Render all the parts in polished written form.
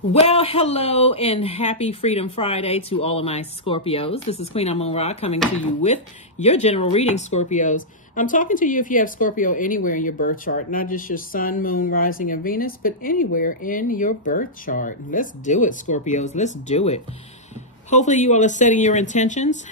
Well, hello and happy Freedom Friday to all of my Scorpios. This is Queen Amun Ra coming to you with your general reading, Scorpios. I'm talking to you if you have Scorpio anywhere in your birth chart, not just your sun, moon, rising, and Venus, but anywhere in your birth chart. Let's do it, Scorpios. Let's do it. Hopefully you all are setting your intentions.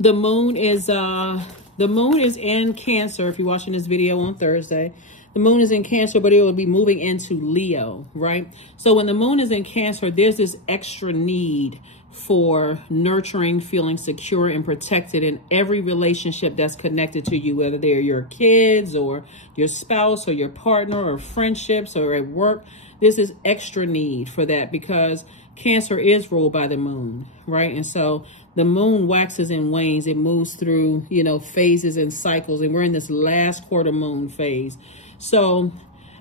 The moon is in Cancer. If you're watching this video on Thursday, the moon is in Cancer, but it will be moving into Leo, right? So when the moon is in Cancer, there's this extra need for nurturing, feeling secure and protected in every relationship that's connected to you, whether they're your kids or your spouse or your partner or friendships or at work. This is extra need for that because Cancer is ruled by the moon, right? And so the moon waxes and wanes. It moves through, phases and cycles. And we're in this last quarter moon phase. So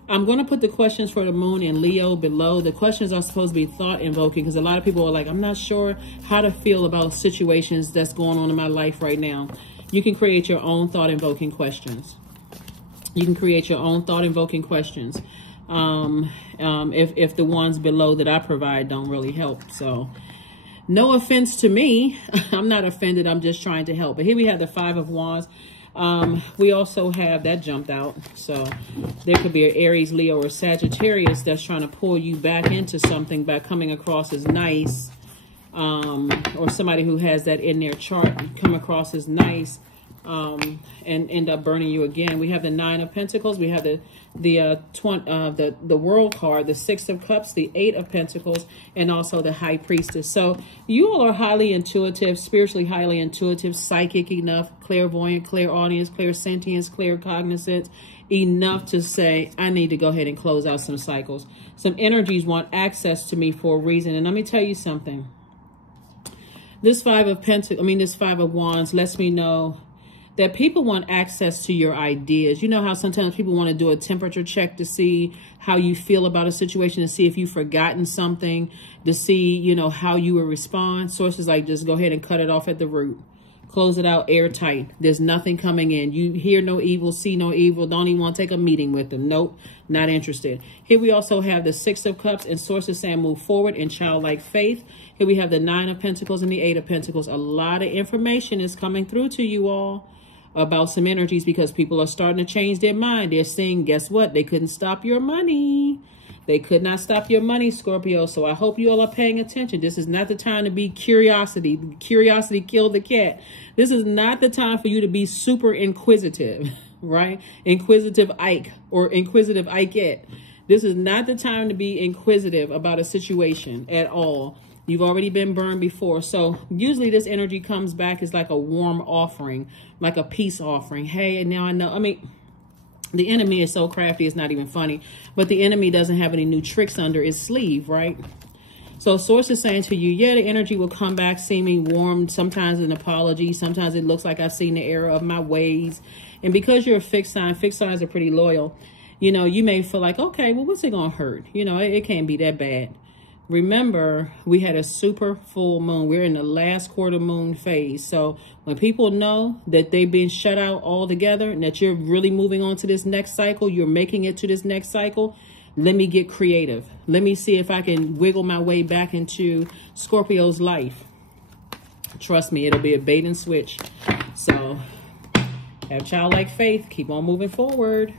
I'm going to put the questions for the moon in Leo below. The questions are supposed to be thought invoking because a lot of people are like, I'm not sure how to feel about situations that's going on in my life right now. You can create your own thought invoking questions. You can create your own thought invoking questions. If the ones below that I provide don't really help. So no offense to me. I'm not offended. I'm just trying to help. But here we have the Five of Wands. We also have that jumped out. So there could be an Aries, Leo, or Sagittarius that's trying to pull you back into something by coming across as nice. Or somebody who has that in their chart come across as nice. And end up burning you again. We have the Nine of Pentacles. We have the World card, the Six of Cups, the Eight of Pentacles, and also the High Priestess. So you all are highly intuitive, spiritually highly intuitive, psychic enough, clairvoyant, clairaudience, clairsentience, claircognizance enough to say, I need to go ahead and close out some cycles. Some energies want access to me for a reason. And let me tell you something. This Five of Wands lets me know that people want access to your ideas. You know how sometimes people want to do a temperature check to see how you feel about a situation, to see if you've forgotten something, to see, how you will respond. Sources like, just go ahead and cut it off at the root. Close it out airtight. There's nothing coming in. You hear no evil, see no evil. Don't even want to take a meeting with them. Nope, not interested. Here we also have the Six of Cups and sources saying move forward in childlike faith. Here we have the Nine of Pentacles and the Eight of Pentacles. A lot of information is coming through to you all about some energies because people are starting to change their mind. They're saying, guess what? They couldn't stop your money. They could not stop your money, Scorpio. So I hope you all are paying attention. This is not the time to be curiosity. Curiosity killed the cat. This is not the time for you to be super inquisitive, right? Inquisitive Ike or inquisitive Ikette. This is not the time to be inquisitive about a situation at all. You've already been burned before. So usually this energy comes back as like a warm offering, like a peace offering. Hey, and now I know. I mean, the enemy is so crafty, it's not even funny. But the enemy doesn't have any new tricks under his sleeve, right? So source is saying to you, yeah, the energy will come back seeming warm. Sometimes an apology. Sometimes it looks like I've seen the error of my ways. And because you're a fixed signs are pretty loyal. You may feel like, okay, well, what's it going to hurt? It can't be that bad. Remember, we had a super full moon. We're in the last quarter moon phase. So when people know that they've been shut out altogether and that you're really moving on to this next cycle, you're making it to this next cycle, let me get creative. Let me see if I can wiggle my way back into Scorpio's life. Trust me, it'll be a bait and switch. So have childlike faith. Keep on moving forward.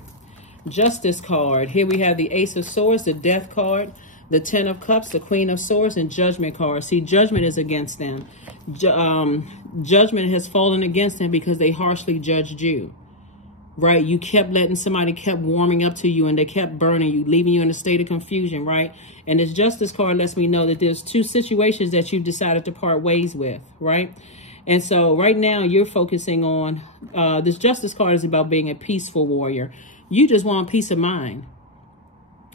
Justice card. Here we have the Ace of Swords, the Death card, the Ten of Cups, the Queen of Swords, and Judgment card. See, Judgment is against them. Judgment has fallen against them because they harshly judged you, right? You kept letting somebody kept warming up to you and they kept burning you, leaving you in a state of confusion, right? And this Justice card lets me know that there's two situations that you've decided to part ways with, right? And so right now you're focusing on, this Justice card is about being a peaceful warrior. You just want peace of mind.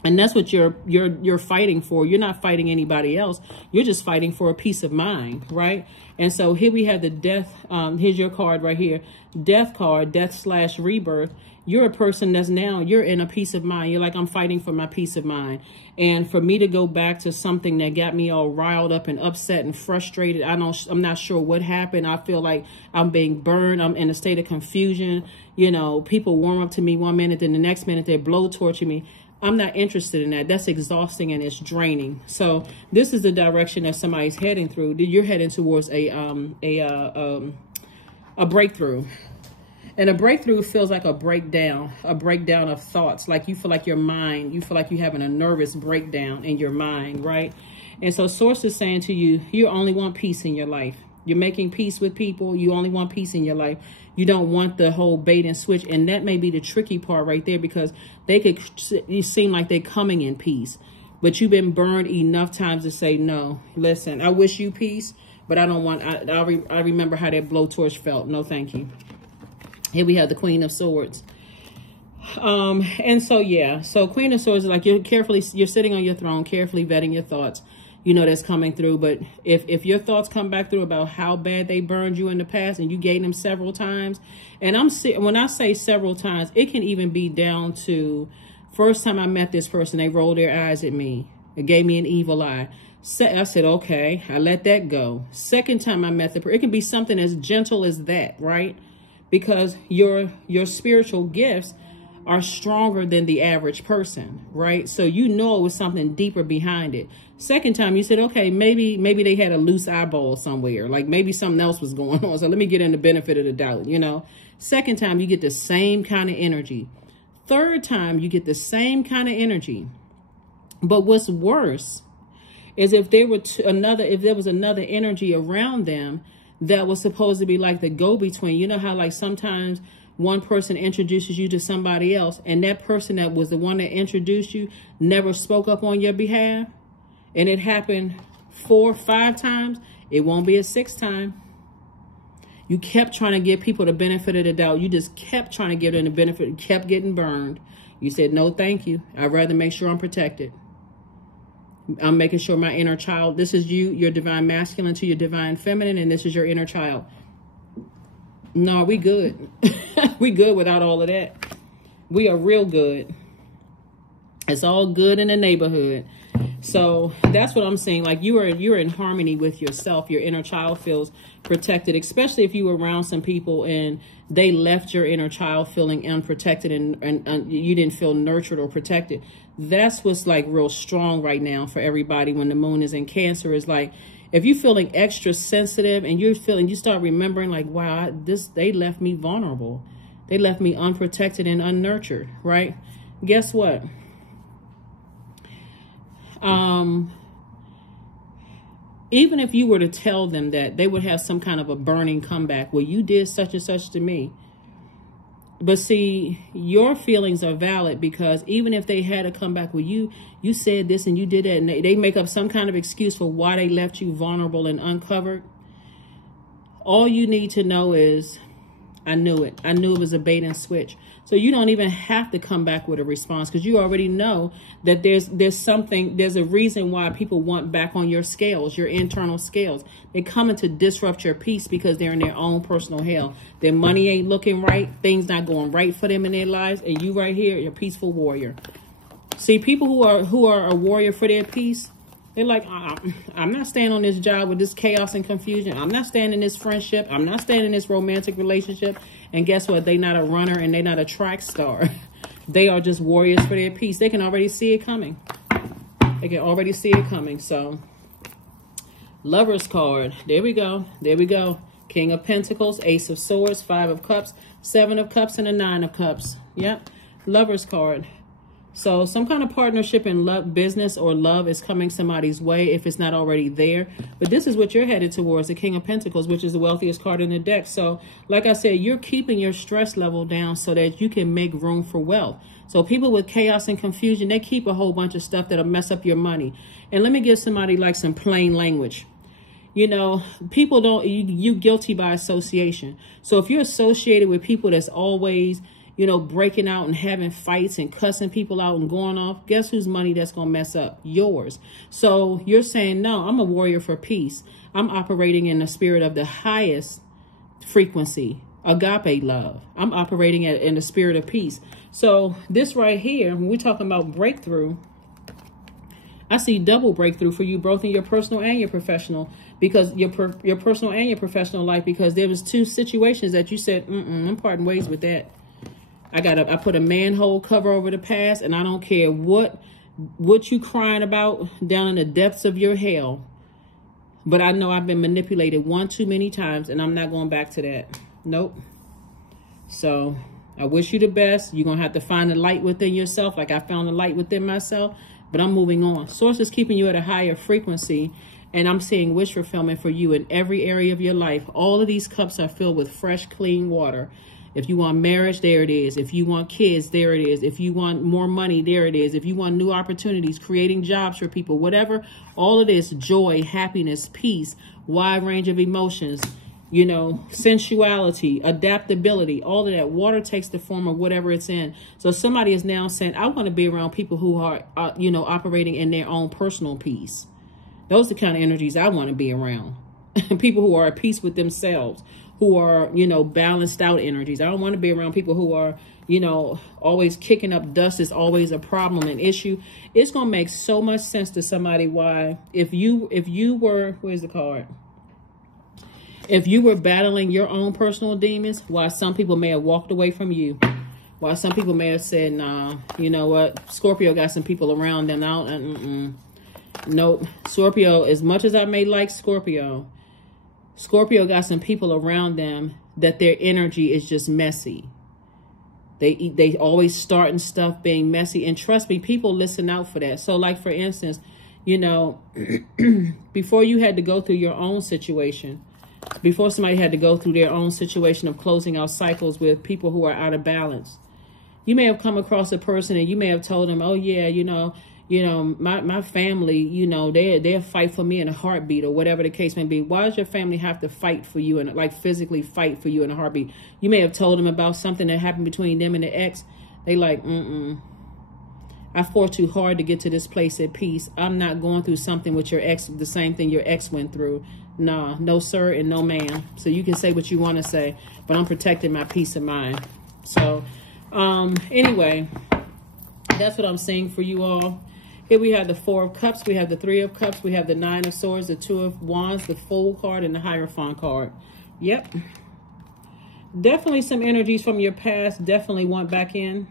And that's what you're fighting for. You're not fighting anybody else. You're just fighting for a peace of mind, right? And so here we have the Death. Here's your card right here. Death card, Death/rebirth. You're a person you're in a peace of mind. You're like, I'm fighting for my peace of mind. And for me to go back to something that got me all riled up and upset and frustrated, I'm not sure what happened. I feel like I'm being burned. I'm in a state of confusion. People warm up to me one minute, then the next minute they're blow torching me. I'm not interested in that. That's exhausting and it's draining. So this is the direction that somebody's heading through. You're heading towards a breakthrough. And a breakthrough feels like a breakdown of thoughts. Like you feel like your mind, you feel like you're having a nervous breakdown in your mind, right? And so Source is saying to you, you only want peace in your life. You're making peace with people. You only want peace in your life. You don't want the whole bait and switch. And that may be the tricky part right there, because they could seem like they're coming in peace. But you've been burned enough times to say, no, listen, I wish you peace, but I don't want, I remember how that blowtorch felt. No, thank you. Here we have the Queen of Swords. And so, yeah, so Queen of Swords is like you're sitting on your throne, carefully vetting your thoughts. You know that's coming through. But if your thoughts come back through about how bad they burned you in the past and you gave them several times, and when I say several times, it can even be down to first time I met this person, they rolled their eyes at me. It gave me an evil eye. I said, okay, I let that go. Second time I met the person, it can be something as gentle as that, right? Because your spiritual gifts are stronger than the average person, right? So you know it was something deeper behind it. Second time you said, okay, maybe they had a loose eyeball somewhere. Like maybe something else was going on. So let me get in the benefit of the doubt, you know. Second time you get the same kind of energy. Third time you get the same kind of energy. But what's worse is if there was another energy around them that was supposed to be like the go-between. You know how like sometimes one person introduces you to somebody else and that person that was the one that introduced you never spoke up on your behalf, and it happened 4 or 5 times, it won't be a 6th time. You kept trying to give people the benefit of the doubt. You just kept trying to give them the benefit, kept getting burned. You said, no, thank you. I'd rather make sure I'm protected. I'm making sure my inner child, this is you, your divine masculine to your divine feminine, and this is your inner child. No, we good. We good without all of that. We are real good. It's all good in the neighborhood. So that's what I'm saying. Like you're in harmony with yourself. Your inner child feels protected, especially if you were around some people and they left your inner child feeling unprotected and you didn't feel nurtured or protected. That's what's like real strong right now for everybody when the moon is in Cancer, is like, if you're feeling extra sensitive and you start remembering like, wow, they left me vulnerable. They left me unprotected and unnurtured, right? Guess what? Even if you were to tell them that, they would have some kind of a burning comeback. Well, you did such and such to me. But see, your feelings are valid, because even if they had a comeback with you, you said this and you did that, and they make up some kind of excuse for why they left you vulnerable and uncovered. All you need to know is, I knew it. I knew it was a bait and switch. So you don't even have to come back with a response, because you already know that there's a reason why people want back on your scales, your internal scales. They're coming to disrupt your peace because they're in their own personal hell. Their money ain't looking right. Things not going right for them in their lives. And you right here, you're a peaceful warrior. See, people who are a warrior for their peace, they're like, I'm not staying on this job with this chaos and confusion. I'm not staying in this friendship. I'm not staying in this romantic relationship. And guess what? They're not a runner and they're not a track star. They are just warriors for their peace. They can already see it coming. They can already see it coming. So, Lover's card. There we go. There we go. King of Pentacles, Ace of Swords, 5 of Cups, 7 of Cups, and a 9 of Cups. Yep. Lover's card. So some kind of partnership in love, business, or love is coming somebody's way if it's not already there. But this is what you're headed towards, the King of Pentacles, which is the wealthiest card in the deck. So like I said, you're keeping your stress level down so that you can make room for wealth. So people with chaos and confusion, they keep a whole bunch of stuff that'll mess up your money. And let me give somebody like some plain language. You know, people don't, you guilty by association. So if you're associated with people that's always, you know, breaking out and having fights and cussing people out and going off, guess whose money that's going to mess up? Yours. So you're saying, no, I'm a warrior for peace. I'm operating in the spirit of the highest frequency, agape love. I'm operating in the spirit of peace. So this right here, when we're talking about breakthrough, I see double breakthrough for you, both in your personal and your professional, because your personal and your professional life, because there was 2 situations that you said, I'm parting ways with that. I put a manhole cover over the past, and I don't care what you crying about down in the depths of your hell. But I know I've been manipulated one too many times, and I'm not going back to that. Nope. So I wish you the best. You're going to have to find the light within yourself, like I found the light within myself. But I'm moving on. Source is keeping you at a higher frequency. And I'm seeing wish fulfillment for you in every area of your life. All of these cups are filled with fresh, clean water. If you want marriage, there it is. If you want kids, there it is. If you want more money, there it is. If you want new opportunities, creating jobs for people, whatever, all of this, joy, happiness, peace, wide range of emotions, you know, sensuality, adaptability, all of that. Water takes the form of whatever it's in. So somebody is now saying, I want to be around people who are, you know, operating in their own personal peace. Those are the kind of energies I want to be around. People who are at peace with themselves, who are, you know, balanced out energies. I don't want to be around people who are, you know, always kicking up dust is always a problem, an issue. It's going to make so much sense to somebody why if you were, where's the card? If you were battling your own personal demons, why some people may have walked away from you. Why some people may have said, nah, you know what? Scorpio got some people around them. Nope. Scorpio, as much as I may like Scorpio got some people around them that their energy is just messy. They always starting stuff being messy. And trust me, people listen out for that. So like, for instance, you know, before you had to go through your own situation, before somebody had to go through their own situation of closing out cycles with people who are out of balance, you may have come across a person and you may have told them, oh yeah, you know, my family, you know, they'll fight for me in a heartbeat or whatever the case may be. Why does your family have to fight for you and like physically fight for you in a heartbeat? You may have told them about something that happened between them and the ex. They like, I fought too hard to get to this place at peace. I'm not going through something with your ex, the same thing your ex went through. Nah, no sir and no ma'am. So you can say what you want to say, but I'm protecting my peace of mind. So anyway, that's what I'm saying for you all. Here we have the Four of Cups, we have the Three of Cups, we have the Nine of Swords, the Two of Wands, the Fool card, and the Hierophant card. Yep. Definitely some energies from your past definitely want back in.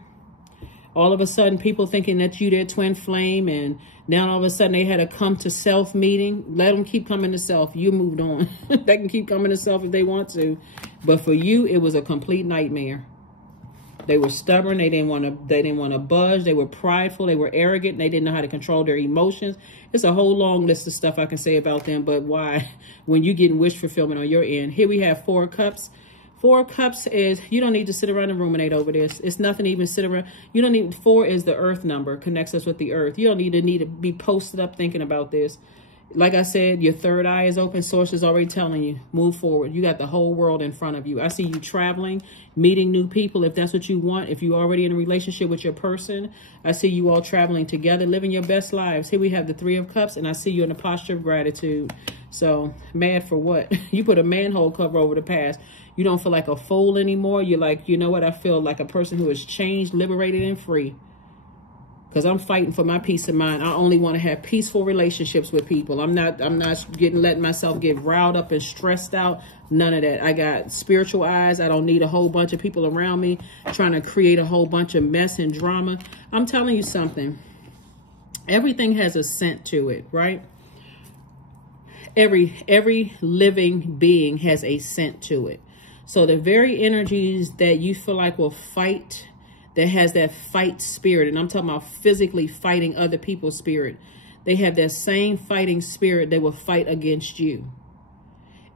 All of a sudden, people thinking that you their twin flame, and now all of a sudden they had a come to self meeting. Let them keep coming to self. You moved on. They can keep coming to self if they want to. But for you, it was a complete nightmare. They were stubborn. They didn't want to budge. They were prideful. They were arrogant. They didn't know how to control their emotions. It's a whole long list of stuff I can say about them. But why? When you getting wish fulfillment on your end. Here we have Four of Cups. Four of Cups is, you don't need to sit around and ruminate over this. It's nothing to even sit around. You don't need, 4 is the earth number, connects us with the earth. You don't need to be posted up thinking about this. Like I said, your third eye is open. Source is already telling you, move forward. You got the whole world in front of you. I see you traveling, meeting new people if that's what you want. If you're already in a relationship with your person, I see you all traveling together, living your best lives. Here we have the Three of Cups, and I see you in a posture of gratitude. So, mad for what? You put a manhole cover over the past. You don't feel like a fool anymore. You're like, you know what? I feel like a person who has changed, liberated, and free. Because I'm fighting for my peace of mind. I only want to have peaceful relationships with people. I'm not letting myself get riled up and stressed out. None of that. I got spiritual eyes. I don't need a whole bunch of people around me trying to create a whole bunch of mess and drama. I'm telling you something. Everything has a scent to it, right? Every living being has a scent to it. So the very energies that you feel like will fight, that has that fight spirit, and I'm talking about physically fighting other people's spirit, they have that same fighting spirit. They will fight against you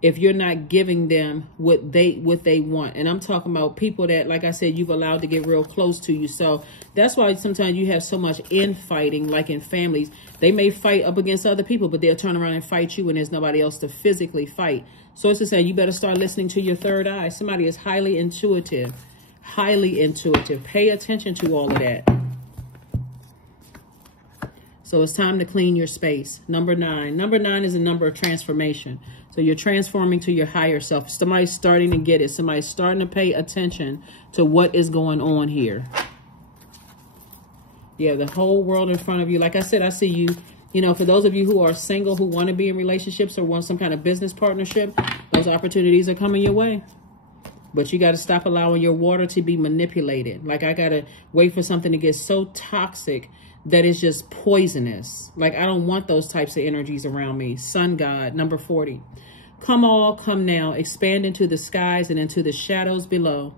if you're not giving them what they want. And I'm talking about people that, like I said, you've allowed to get real close to you. So that's why sometimes you have so much infighting, like in families. They may fight up against other people, but they'll turn around and fight you when there's nobody else to physically fight. So it's to say, you better start listening to your third eye. Somebody is highly intuitive. Highly intuitive. Pay attention to all of that. So it's time to clean your space. Number 9. Number 9 is a number of transformation. So you're transforming to your higher self. Somebody's starting to get it. Somebody's starting to pay attention to what is going on here. Yeah, the whole world in front of you. Like I said, I see you. You know, for those of you who are single, who want to be in relationships or want some kind of business partnership, those opportunities are coming your way. But you got to stop allowing your water to be manipulated. Like, I got to wait for something to get so toxic that it's just poisonous. Like, I don't want those types of energies around me. Sun God, number 40. Come all, come now. Expand into the skies and into the shadows below.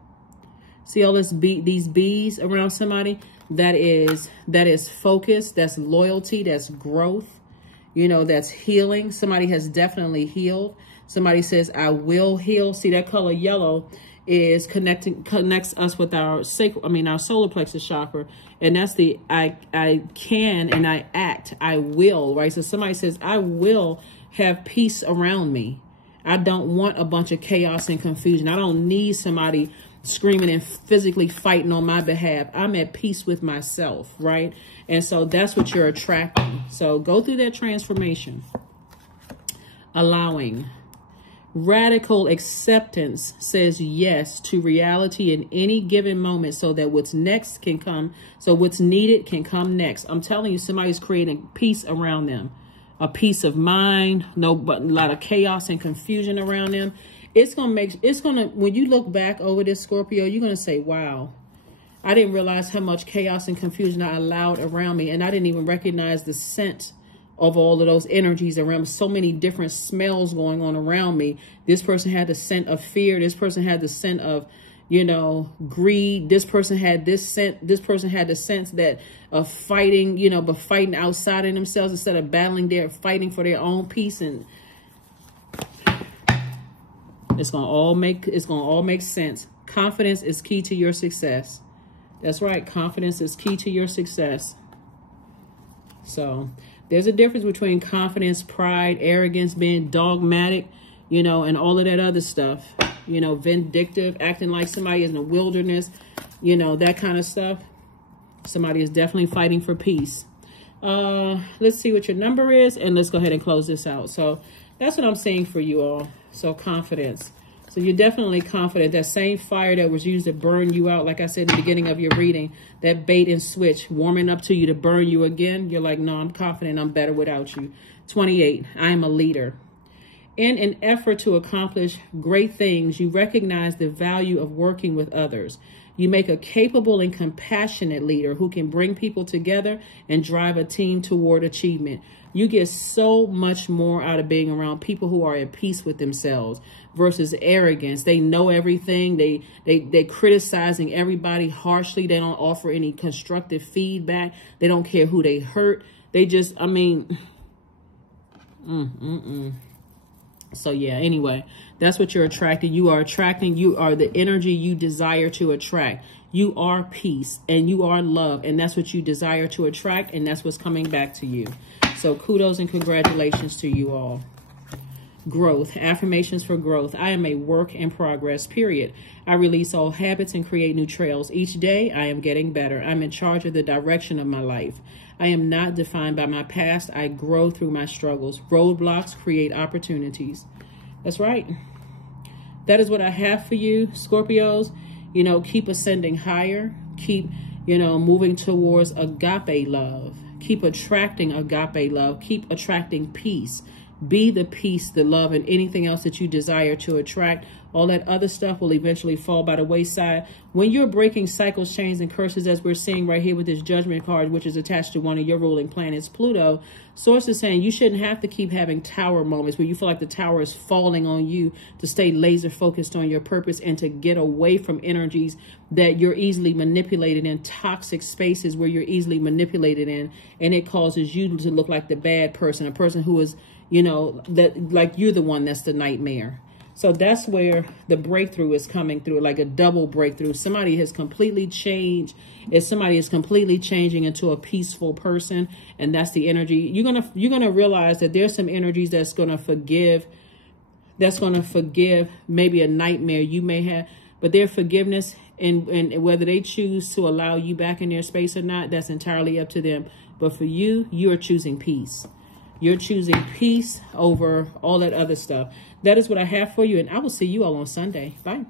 See all these bees around somebody? That is focus. That's loyalty. That's growth. You know, that's healing. Somebody has definitely healed. Somebody says, I will heal. See, that color yellow is connects us with our solar plexus chakra. And that's the I can and I act. I will, right? So somebody says, I will have peace around me. I don't want a bunch of chaos and confusion. I don't need somebody screaming and physically fighting on my behalf. I'm at peace with myself, right? And so that's what you're attracting. So go through that transformation. Allowing. Radical acceptance says yes to reality in any given moment so that what's next can come. So what's needed can come next. I'm telling you, somebody's creating peace around them. A peace of mind, but a lot of chaos and confusion around them. When you look back over this, Scorpio, you're going to say, wow, I didn't realize how much chaos and confusion I allowed around me. And I didn't even recognize the scent of all of those energies around. So many different smells going on around me. This person had the scent of fear. This person had the scent of, you know, greed. This person had this scent. This person had the sense that of fighting, you know, but fighting outside of themselves instead of battling, they're fighting for their own peace. And it's gonna all make sense. Confidence is key to your success. That's right. Confidence is key to your success. So there's a difference between confidence, pride, arrogance, being dogmatic, you know, and all of that other stuff. You know, vindictive, acting like somebody is in the wilderness, you know, that kind of stuff. Somebody is definitely fighting for peace. Let's see what your number is, and let's go ahead and close this out. So that's what I'm saying for you all. So confidence. So you're definitely confident. That same fire that was used to burn you out, like I said in the beginning of your reading, that bait and switch warming up to you to burn you again. You're like, no, I'm confident. I'm better without you. 28. I am a leader. In an effort to accomplish great things, you recognize the value of working with others. You make a capable and compassionate leader who can bring people together and drive a team toward achievement. You get so much more out of being around people who are at peace with themselves versus arrogance. They know everything. They criticizing everybody harshly. They don't offer any constructive feedback. They don't care who they hurt. They just, I mean, So yeah, anyway, that's what you're attracting. You are attracting. You are the energy you desire to attract. You are peace and you are love. And that's what you desire to attract. And that's what's coming back to you. So kudos and congratulations to you all. Growth. Affirmations for growth. I am a work in progress, period. I release all habits and create new trails. Each day, I am getting better. I'm in charge of the direction of my life. I am not defined by my past. I grow through my struggles. Roadblocks create opportunities. That's right. That is what I have for you, Scorpios. You know, keep ascending higher. Keep, you know, moving towards agape love. Keep attracting agape love. Keep attracting peace. Be the peace, the love, and anything else that you desire to attract. All that other stuff will eventually fall by the wayside. When you're breaking cycles, chains, and curses, as we're seeing right here with this judgment card, which is attached to one of your ruling planets, Pluto, Source is saying you shouldn't have to keep having tower moments where you feel like the tower is falling on you, to stay laser focused on your purpose and to get away from energies that you're easily manipulated in, toxic spaces where you're easily manipulated in, and it causes you to look like the bad person, a person who is, you know, that like you're the one that's the nightmare. So that's where the breakthrough is coming through, like a double breakthrough. Somebody has completely changed. If somebody is completely changing into a peaceful person, and that's the energy, you're gonna realize that there's some energies that's gonna forgive maybe a nightmare you may have, but their forgiveness and whether they choose to allow you back in their space or not, that's entirely up to them. But for you, you're choosing peace. You're choosing peace over all that other stuff. That is what I have for you, and I will see you all on Sunday. Bye.